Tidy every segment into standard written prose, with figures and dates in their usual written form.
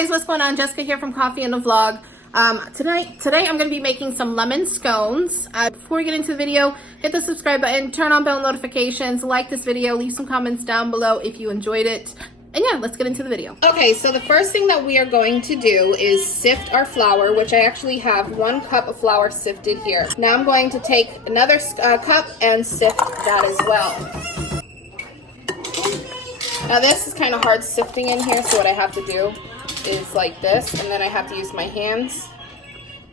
guys, what's going on? Jessica here from Coffee and a Vlog. Today I'm going to be making some lemon scones. Before we get into the video, hit the subscribe button, turn on bell notifications, like this video, leave some comments down below if you enjoyed it. And yeah, let's get into the video. Okay, so the first thing that we are going to do is sift our flour, which I actually have 1 cup of flour sifted here. Now I'm going to take another cup and sift that as well. Now this is kind of hard sifting in here, so what I have to do is like this, and then I have to use my hands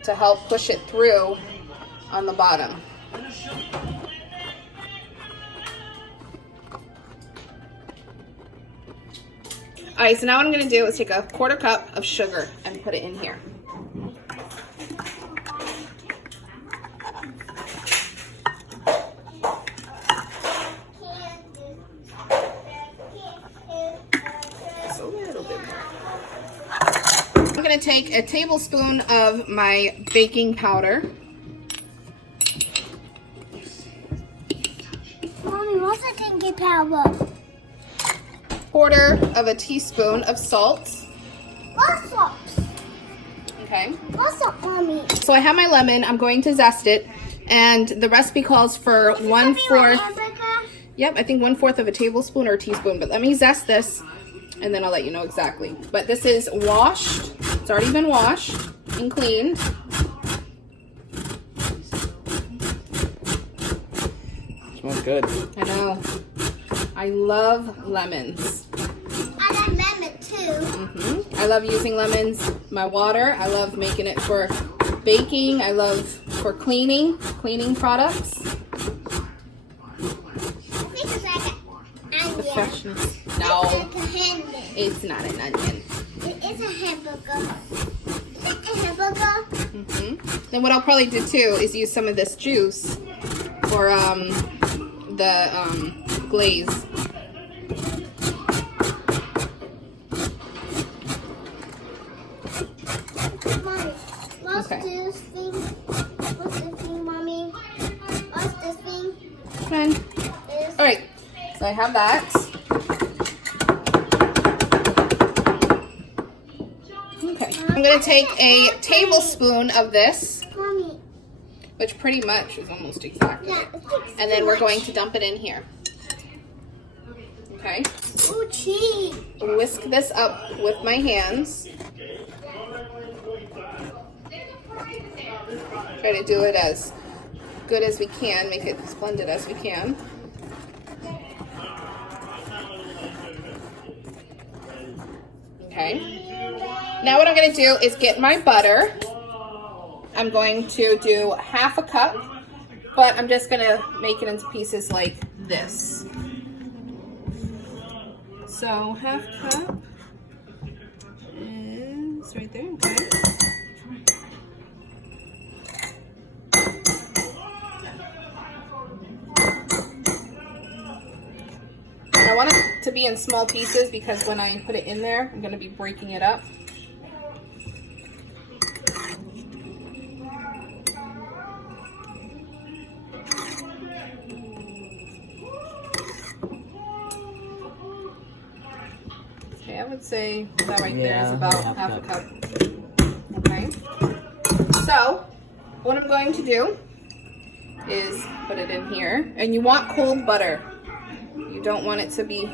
to help push it through on the bottom. Alright, so now what I'm going to do is take a 1/4 cup of sugar and put it in here. I'm going to take a tablespoon of my baking powder. Mommy, what's a tangy powder? 1/4 of a teaspoon of salt. What's up? Okay. What's up, Mommy? So I have my lemon. I'm going to zest it, and the recipe calls for 1/4. Yep, I think 1/4 of a tablespoon or a teaspoon. But let me zest this, and then I'll let you know exactly. But this is washed. It's already been washed and cleaned. Smells good. I know. I love lemons. I like lemon too. I love using lemons. My water, I love making it for baking. I love for cleaning products. I think it's like an onion. The freshness. No, It's it's not an onion. a hamburger. Is it a hamburger? Then what I'll probably do too is use some of this juice for the glaze. Mommy, what's Okay. this thing? What's this thing, Mommy? What's this thing? Come on. This. All right, so I have that. Okay, I'm gonna take a tablespoon of this, Mommy. which pretty much is almost exactly Yeah, it. it takes And then too we're much. going to dump it in here. Okay, Ooh, cheese. whisk this up with my hands. Try to do it as good as we can, make it as blended as we can. Okay. Now what I'm going to do is get my butter. I'm going to do 1/2 cup, but I'm just going to make it into pieces like this. So 1/2 cup is right there, okay. And I want it to be in small pieces because when I put it in there, I'm going to be breaking it up. Okay, I would say that right there is about 1/2 cup. Okay. So, what I'm going to do is put it in here. And you want cold butter. You don't want it to be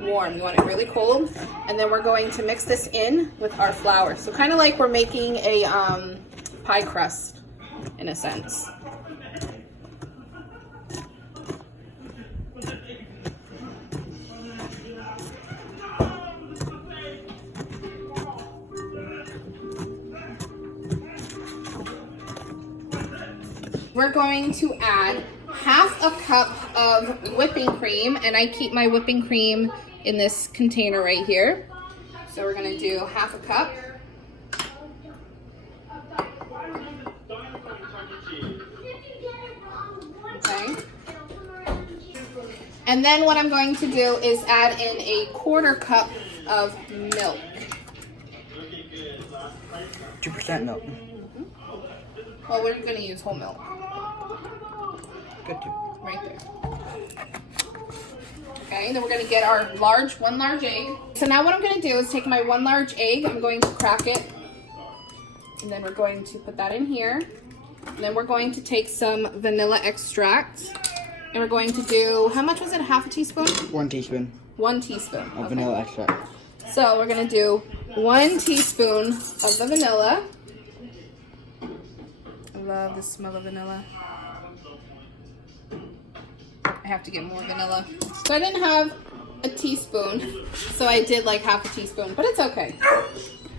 warm. You want it really cold. And then we're going to mix this in with our flour. So kind of like we're making a pie crust in a sense. We're going to add 1/2 cup of whipping cream, and I keep my whipping cream in this container right here. So we're going to do 1/2 cup. Okay. And then what I'm going to do is add in a 1/4 cup of milk. 2% milk. Well, we're going to use whole milk. Good too. Right there. Okay, then we're gonna get our one large egg. So now what I'm gonna do is take my 1 large egg, I'm going to crack it, and then we're going to put that in here. And then we're going to take some vanilla extract, and we're going to do, how much was it, half a teaspoon? 1 teaspoon 1 teaspoon. of vanilla extract. So we're gonna do 1 teaspoon of the vanilla. I love the smell of vanilla. I have to get more vanilla. So I didn't have a teaspoon, so I did like half a teaspoon, but it's okay.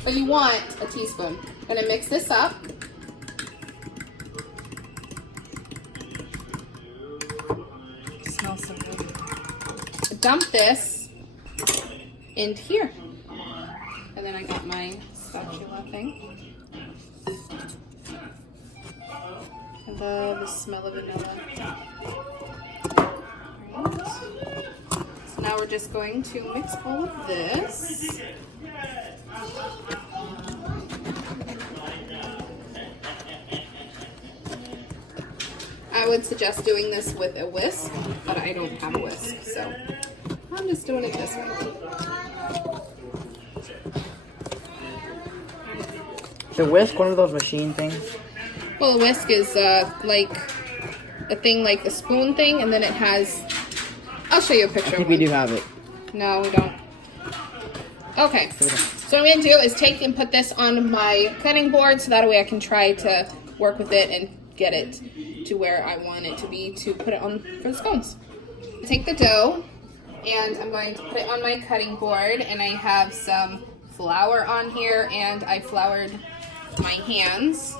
But you want a teaspoon. I'm gonna mix this up. It smells so good. Dump this into here. And then I got my spatula thing. I love the smell of vanilla. So now we're just going to mix all of this. I would suggest doing this with a whisk, but I don't have a whisk, so I'm just doing it this way. Is a whisk one of those machine things? Well, a whisk is like a thing, like a spoon thing, and then it has, I'll show you a picture. I think we do have it. No, we don't. Okay, so what I'm going to do is take and put this on my cutting board so that way I can try to work with it and get it to where I want it to be to put it on for the scones. Take the dough and I'm going to put it on my cutting board, and I have some flour on here, and I floured my hands.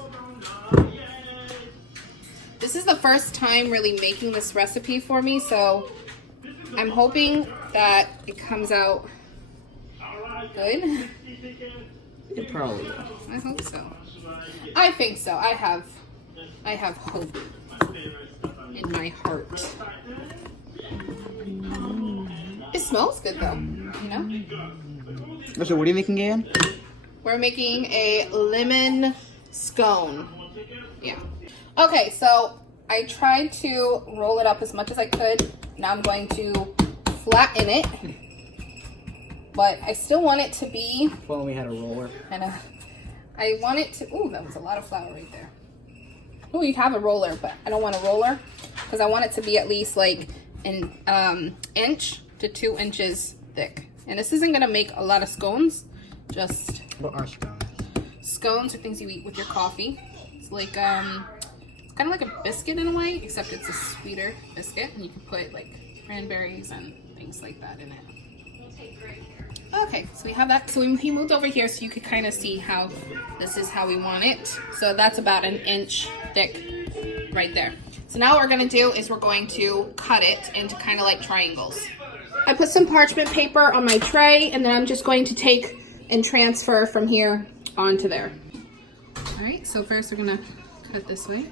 This is the first time really making this recipe for me, so I'm hoping that it comes out good. It probably will. I hope so. I think so. I have hope in my heart. It smells good though, you know? So what are you making again? We're making a lemon scone. Yeah. Okay, so I tried to roll it up as much as I could. Now I'm going to flatten it. But I still want it to be... Well, we had a roller. And I want it to... Ooh, that was a lot of flour right there. Ooh, you have a roller, but I don't want a roller because I want it to be at least like an inch to 2 inches thick. And this isn't going to make a lot of scones. Just... What are scones? Scones are things you eat with your coffee. It's like, it's kind of like a biscuit in a way, except it's a sweeter biscuit. And you can put like cranberries and things like that in it. Okay, so we have that. So he moved over here so you could kind of see how this is how we want it. So that's about an inch thick right there. So now what we're going to do is we're going to cut it into kind of like triangles. I put some parchment paper on my tray, and then I'm just going to take and transfer from here onto there. All right, so first we're going to cut this way.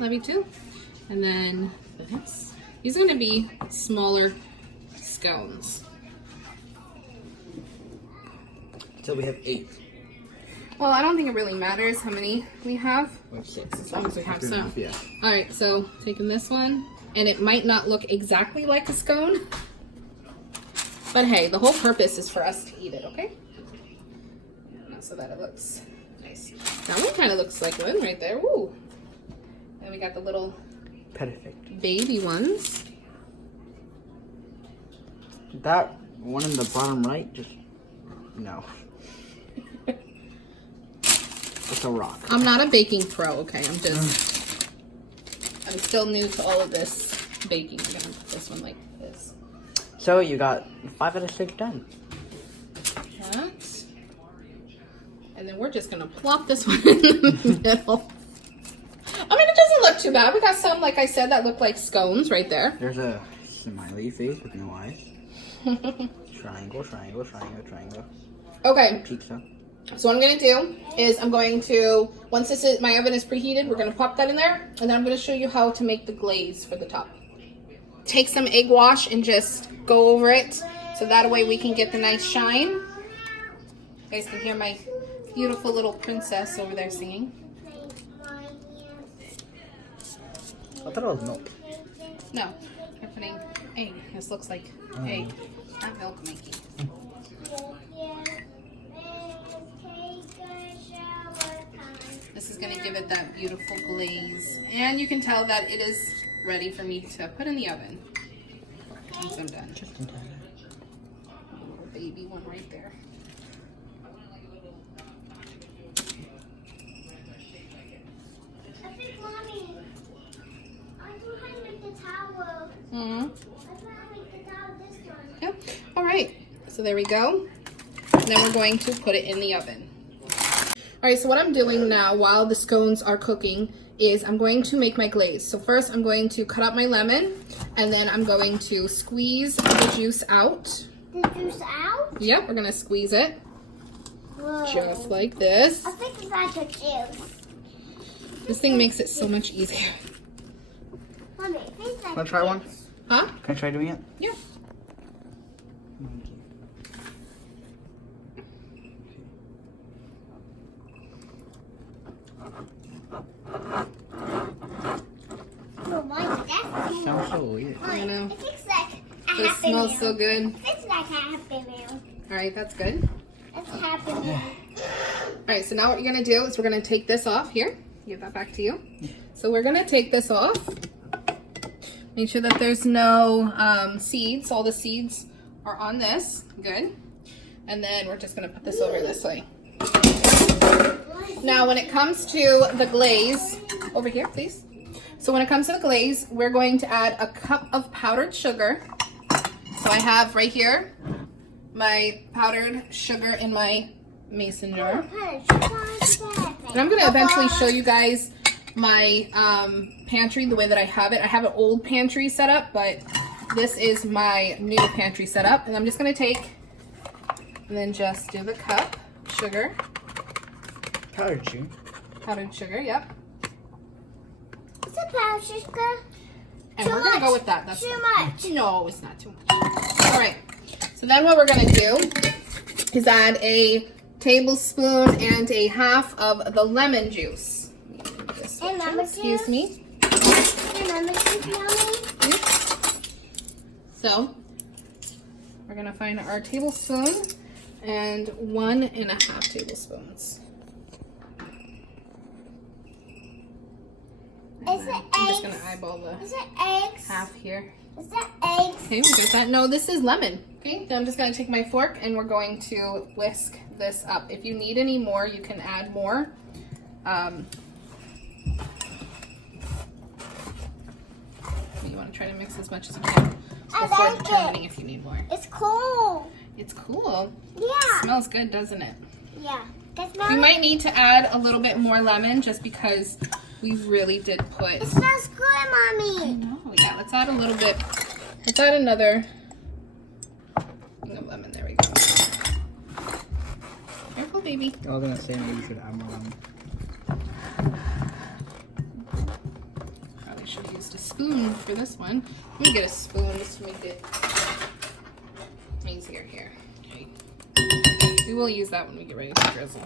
Love you too. And then this. These are going to be smaller scones. So we have 8. Well, I don't think it really matters how many we have. We have 6. As long as we have some. Enough, yeah. All right, so taking this one, and it might not look exactly like a scone, but hey, the whole purpose is for us to eat it, okay? So that it looks nice. That one kind of looks like one right there. Woo! And we got the little Perfect. baby ones. That one in the bottom right, just no. It's a rock. I'm not a baking pro, okay? I'm still new to all of this baking. I'm gonna put this one like this. So you got 5 out of 6 done. That. And then we're just gonna plop this one in the middle. I mean, it doesn't look too bad. We got some, like I said, that look like scones right there. There's a smiley face with no eyes. Triangle, triangle, triangle, triangle. Okay. Pizza. So what I'm going to do is I'm going to, once my oven is preheated, we're going to pop that in there. And then I'm going to show you how to make the glaze for the top. Take some egg wash and just go over it. So that way we can get the nice shine. You guys can hear my beautiful little princess over there singing. I thought it was milk. No, we're putting egg. This looks like egg, not milk making. This is going to give it that beautiful glaze. And you can tell that it is ready for me to put in the oven. Once I'm done. Just in time. Little baby one right there. I think, Mommy, I do want to make the towel. Mm-hmm. I want to make the towel this one. Yep. All right. So there we go. And then we're going to put it in the oven. All right, so what I'm doing now while the scones are cooking is I'm going to make my glaze. So first I'm going to cut up my lemon, and then I'm going to squeeze the juice out. The juice out? Yep, we're gonna squeeze it. Whoa. Just like this. I think it's like a juice. This thing makes it so much easier. Mommy, it tastes like Wanna try one? juice. Huh? Can I try doing it? Yeah. Oh, Mommy, that's cool. Sounds so weird. I know. It tastes like a It happy smells meal. so good. It tastes like a happy meal. All right, that's good. It's a happy meal. All right, so now what you're gonna do is we're gonna take this off here. Give that back to you. So we're gonna take this off. Make sure that there's no seeds. All the seeds are on this. Good. And then we're just gonna put this over this way. Now, when it comes to the glaze, over here, please. So when it comes to the glaze, we're going to add a cup of powdered sugar. So I have right here my powdered sugar in my mason jar. And I'm going to eventually show you guys my pantry the way that I have it. I have an old pantry setup, but this is my new pantry setup. And I'm just going to take and then just do the cup sugar. Powdered sugar. Powdered sugar, yep. It's a powdered sugar. And Too we're going to go much. with that. That's Too fine. much. No, it's not too much. All right. So then what we're going to do is add a tablespoon and a half of the lemon juice. This And one, lemon excuse juice? me. Remember this, Mommy? So we're going to find our tablespoon and 1.5 tablespoons. Is it I'm just going eggs? to eyeball the Is it eggs? half here. Is that eggs? Okay, we got that. No, this is lemon. Okay, then I'm just going to take my fork and we're going to whisk this up. If you need any more, you can add more. You want to try to mix as much as you can I before like determining it. if you need more. It's cool. It's cool. Yeah. Smells good, doesn't it? Yeah. That's You Mommy. might need to add a little bit more lemon just because we really did put... It smells good, Mommy. No, yeah, let's add a little bit. Let's add another thing of lemon. There we go. Careful, baby. I was gonna say maybe you should add more lemon. Probably should have used a spoon for this one. Let me get a spoon just to make it easier here. Okay. We will use that when we get ready to drizzle.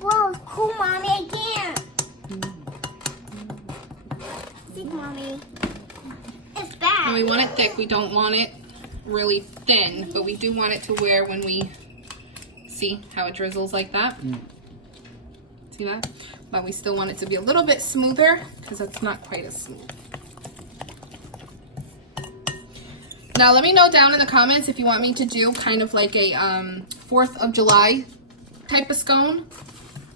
Whoa, it's cool, Mommy, again. See, Mommy. It's bad. And we want it thick. We don't want it really thin, but we do want it to where when we see how it drizzles like that. See that? But we still want it to be a little bit smoother because it's not quite as smooth. Now let me know down in the comments if you want me to do kind of like a 4th of July type of scone,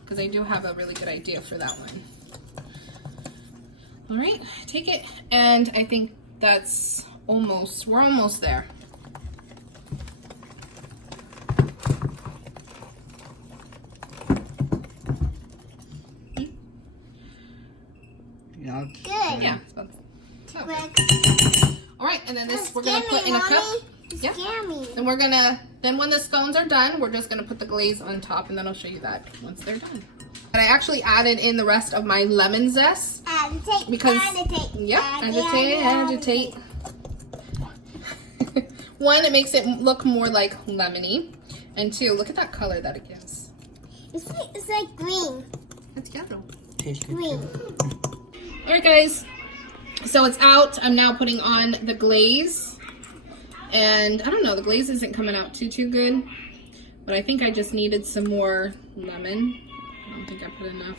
because I do have a really good idea for that one. All right, take it, and I think that's almost, we're almost there. Yeah. Good. Yeah. So good. Quick. All right, and then this Don't we're gonna scare put me, in a cup. Mommy. Don't Yep. scare me. And we're gonna, then when the scones are done, we're just gonna put the glaze on top, and then I'll show you that once they're done. And I actually added in the rest of my lemon zest. Agitate, Because, agitate. yep, agitate. One, it makes it look more like lemony. And two, look at that color that it gives. It's like green. It's yellow. Tastes good. Wait. Alright guys, so it's out. I'm now putting on the glaze. And I don't know, the glaze isn't coming out too good. But I think I just needed some more lemon. I don't think I put enough.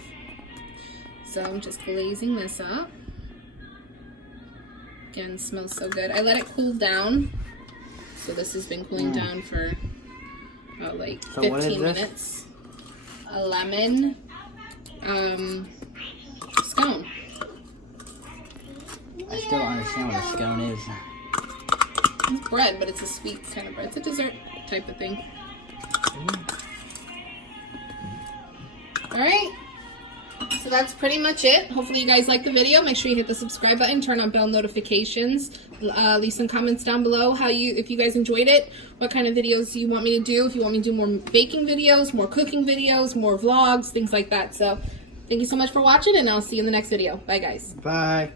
So I'm just glazing this up. Again, smells so good. I let it cool down. So this has been cooling down for about like 15 minutes. A lemon scone. I still don't understand what a scone is. It's bread, but it's a sweet kind of bread. It's a dessert type of thing. Alright. So that's pretty much it. Hopefully you guys liked the video. Make sure you hit the subscribe button, turn on bell notifications, leave some comments down below if you guys enjoyed it, what kind of videos you want me to do, if you want me to do more baking videos, more cooking videos, more vlogs, things like that. So thank you so much for watching, and I'll see you in the next video. Bye guys. Bye.